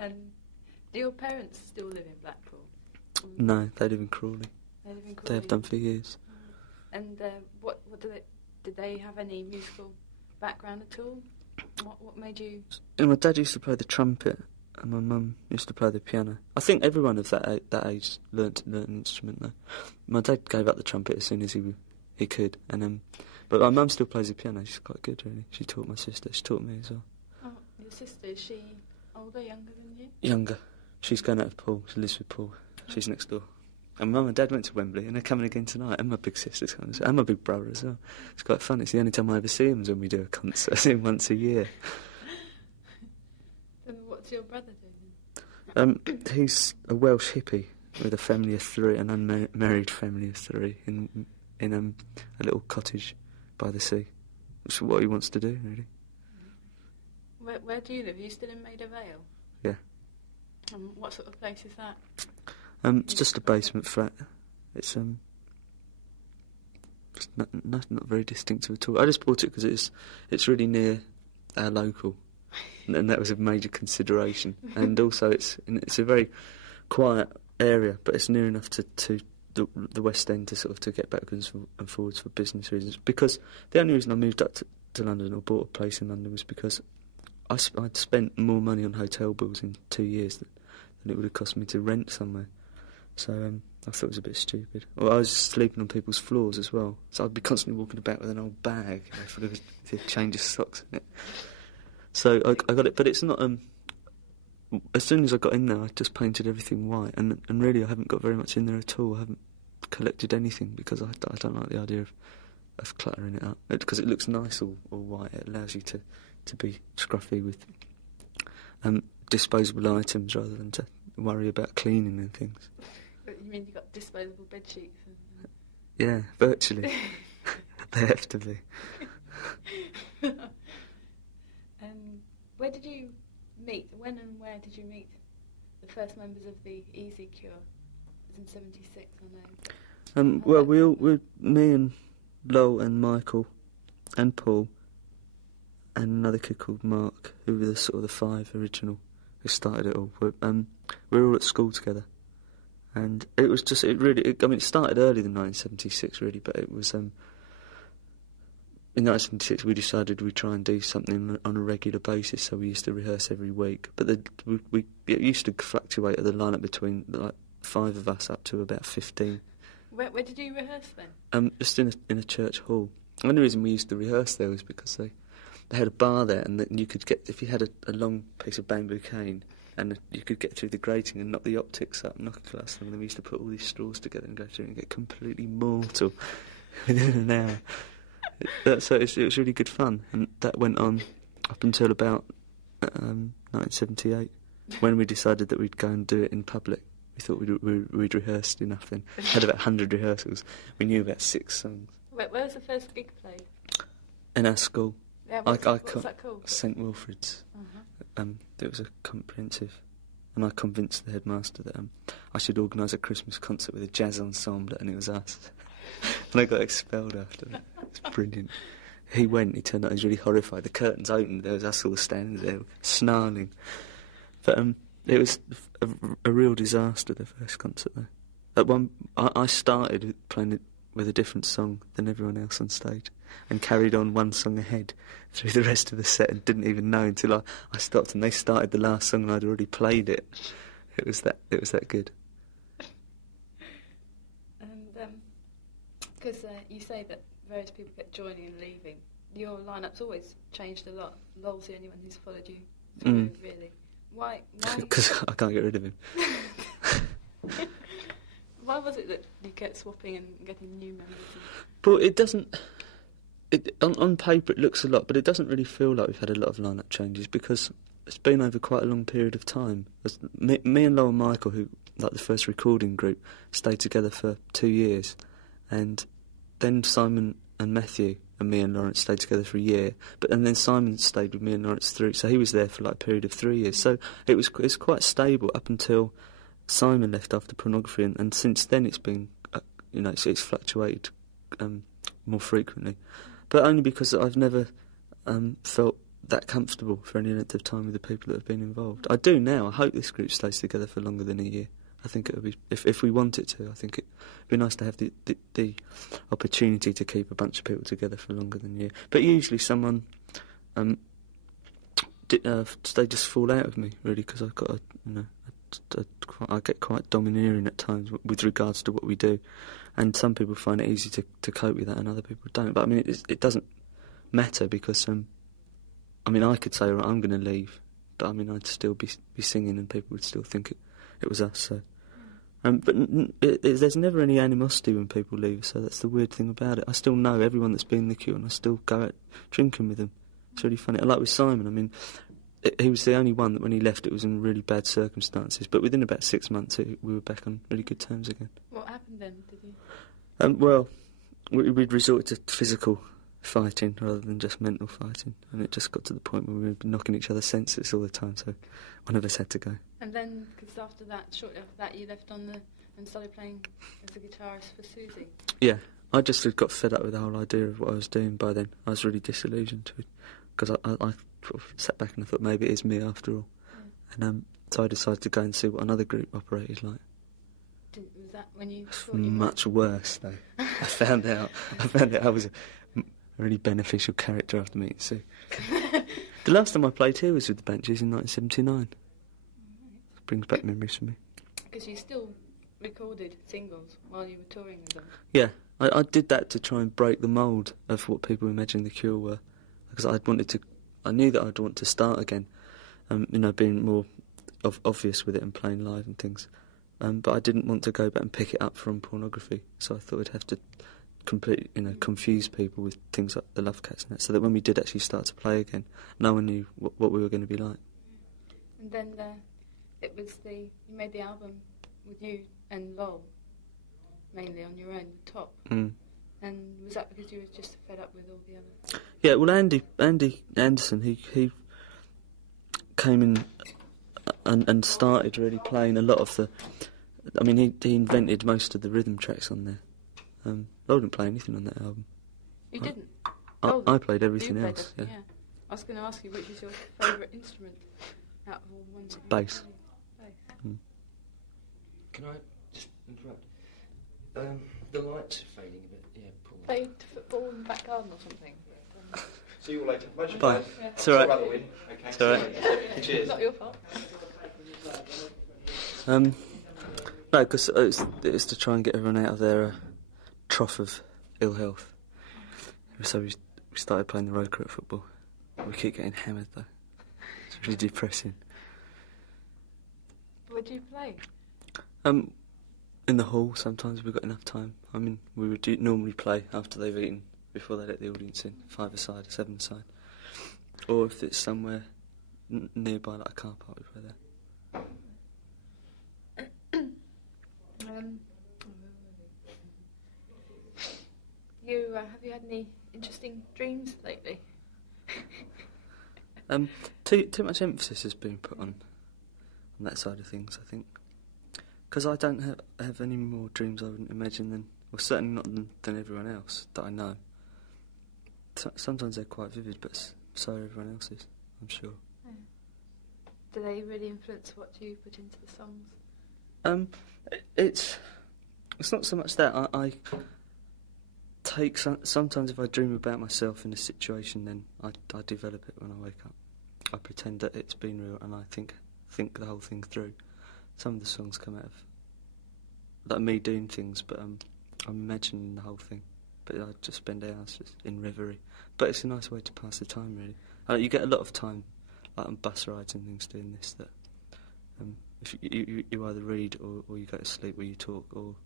And do your parents still live in Blackpool? No, they live in Crawley. They live in Crawley. They have done for years. And what did they have any musical background at all? What made you? And my dad used to play the trumpet, and my mum used to play the piano. I think everyone of that age learnt an instrument though. My dad gave up the trumpet as soon as he could, and but my mum still plays the piano. She's quite good, really. She taught my sister. She taught me as well. Oh, your sister, is she older, younger than you? Younger. She's going out with Paul. She lives with Paul. She's next door. And Mum and Dad went to Wembley, and they're coming again tonight. And my big sister's coming, and my big brother as well. It's quite fun. It's the only time I ever see him is when we do a concert. I see him once a year. And what's your brother doing? He's a Welsh hippie with a family of three, an unmarried family of three, in a little cottage by the sea. Which is what he wants to do, really. Where do you live? Are you still in Maida Vale? Yeah. What sort of place is that? It's just a basement flat. It's just not very distinctive at all. I just bought it because it's really near our local, and that was a major consideration. And also it's a very quiet area, but it's near enough to the West End to get backwards and forwards for business reasons. Because the only reason I moved up to London or bought a place in London was because I'd spent more money on hotel bills in 2 years than it would have cost me to rent somewhere. So I thought it was a bit stupid. Well, I was sleeping on people's floors as well, so I'd be constantly walking about with an old bag full of a change of socks in it. So I got it, but it's not. As soon as I got in there, I just painted everything white, and really I haven't got very much in there at all. I haven't collected anything because I don't like the idea of cluttering it up, because it looks nice all white. It allows you to be scruffy with disposable items rather than to worry about cleaning and things. You mean you've got disposable bed sheets? Yeah, virtually. They have to be. Where did you meet? When and where did you meet the first members of the Easy Cure? It was in '76, I know. Well, me and Lowell and Michael and Paul and another kid called Mark, who were the sort of the five original who started it all. We were all at school together. And it was just, it started earlier than 1976, really, but it was, in 1976 we decided we'd try and do something on a regular basis, so we used to rehearse every week. But it used to fluctuate at the lineup between, like, 5 of us up to about 15. Where did you rehearse then? Just in a church hall. The only reason we used to rehearse there was because they had a bar there, and you could get, if you had a long piece of bamboo cane, and you could get through the grating and knock the optics up, knock a glass, and then we used to put all these straws together and go through and get completely mortal within an hour. So it was really good fun, and that went on up until about 1978, when we decided that we'd go and do it in public. We thought we'd rehearsed enough then. Had about 100 rehearsals. We knew about 6 songs. Where was the first gig played? In our school. Yeah, what's that called? St Wilfrid's. Uh-huh. It was a comprehensive, and I convinced the headmaster that I should organise a Christmas concert with a jazz ensemble, and it was us. And I got expelled after that. It's brilliant. He turned out he was really horrified. The curtains opened, there was us all standing there, snarling. But it was a real disaster, the first concert though. I started playing it with a different song than everyone else on stage, and carried on one song ahead through the rest of the set, and didn't even know until I stopped and they started the last song and I'd already played it. It was that good. And because you say that various people kept joining and leaving, your lineup's always changed a lot. Lowell's the only one who's followed you through, really. Why? Because I can't get rid of him. Why was it that you kept swapping and getting new members? Well, it doesn't. On paper it looks a lot, but it doesn't really feel like we've had a lot of lineup changes, because it's been over quite a long period of time. Me and Lowell and Michael, who, like the first recording group, stayed together for 2 years, and then Simon and Matthew and me and Lawrence stayed together for a year, and then Simon stayed with me and Lawrence through, so he was there for like a period of 3 years. So it's quite stable up until Simon left after Pornography, and since then it's been, it's fluctuated more frequently. But only because I've never felt that comfortable for any length of time with the people that have been involved. I do now. I hope this group stays together for longer than a year. I think it would be, if we want it to, I think it'd be nice to have the opportunity to keep a bunch of people together for longer than a year. But usually someone, they just fall out of me, really, because I've got I get quite domineering at times with regards to what we do, and some people find it easy to cope with that, and other people don't. But I mean, it doesn't matter, because I mean, I could say, right, I'm going to leave, but I mean, I'd still be singing, and people would still think it was us. So, but there's never any animosity when people leave. So that's the weird thing about it. I still know everyone that's been in the queue, and I still go out drinking with them. It's really funny. Like with Simon, I mean, he was the only one that when he left, it was in really bad circumstances. But within about 6 months, we were back on really good terms again. What happened then? Did you? Well, we'd resorted to physical fighting rather than just mental fighting, and it just got to the point where we were knocking each other's senses all the time, so one of us had to go. And then, because shortly after that, you left and started playing as a guitarist for Susie. Yeah, I just had got fed up with the whole idea of what I was doing by then. I was really disillusioned to it, because I sort of sat back and I thought maybe it is me after all. Yeah. And so I decided to go and see what another group operated like. Was that when you thought much worse, though. I found out I was a really beneficial character after meeting Sue. The last time I played here was with the Banshees in 1979. Right. Brings back memories for me. Because you still recorded singles while you were touring with them. Yeah, I did that to try and break the mould of what people imagined the Cure were, because I knew that I'd want to start again, being more obvious with it and playing live and things. But I didn't want to go back and pick it up from pornography, so I thought I'd have to completely, confuse people with things like the Love Cats and that, so that when we did actually start to play again, no one knew what we were going to be like. And then it was you made the album with you and Lol, mainly on your own, Top. Mm. And was that because you were just fed up with all the other? Yeah, well, Andy Anderson, he came in and started really playing a lot of the. I mean, he invented most of the rhythm tracks on there. I didn't play anything on that album. You didn't? I played everything else. Yeah. I was going to ask you, which is your favourite instrument out of all the ones that you Bass. Bass. Can I just interrupt? The lights are fading a bit. Yeah, Paul. Played football in the back garden or something. See you all later. Bye. Yeah. It's alright. Okay. It's alright. Cheers. Not your fault. No, because it's to try and get everyone out of their trough of ill health. So we started playing the road crew at football. We keep getting hammered though. It's really depressing. Where do you play? In the hall. Sometimes we've got enough time. I mean, we would normally play after they've eaten, before they let the audience in, 5-a-side or 7-a-side. Or if it's somewhere nearby, like a car park, we play there. Have you had any interesting dreams lately? Too much emphasis has been put on that side of things, I think. Because I don't have any more dreams I wouldn't imagine than, well, certainly not than everyone else that I know. Sometimes they're quite vivid, but so are everyone else's, I'm sure. Yeah. Do they really influence what you put into the songs? It's not so much that. I take sometimes if I dream about myself in a situation, then I develop it when I wake up. I pretend that it's been real, and I think the whole thing through. Some of the songs come out of like me doing things, but I'm imagining the whole thing. But I just spend hours just in reverie. But it's a nice way to pass the time, really. You get a lot of time, like on bus rides and things, doing this. That if you either read or you go to sleep, or you talk, or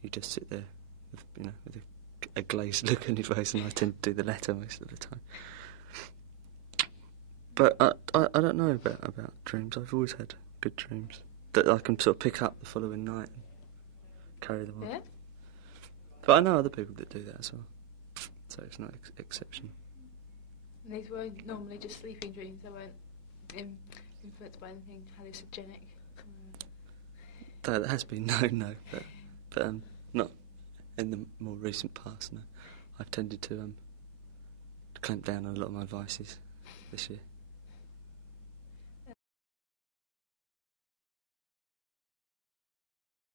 you just sit there with a glazed look on your face. And I tend to do the latter most of the time. But I don't know about dreams. I've always had good dreams that I can sort of pick up the following night and carry them on. Yeah. But I know other people that do that as well, so it's not exception. And these weren't normally just sleeping dreams. They weren't influenced by anything hallucinogenic. That has been no, but not in the more recent past. No, I've tended to clamp down on a lot of my vices this year.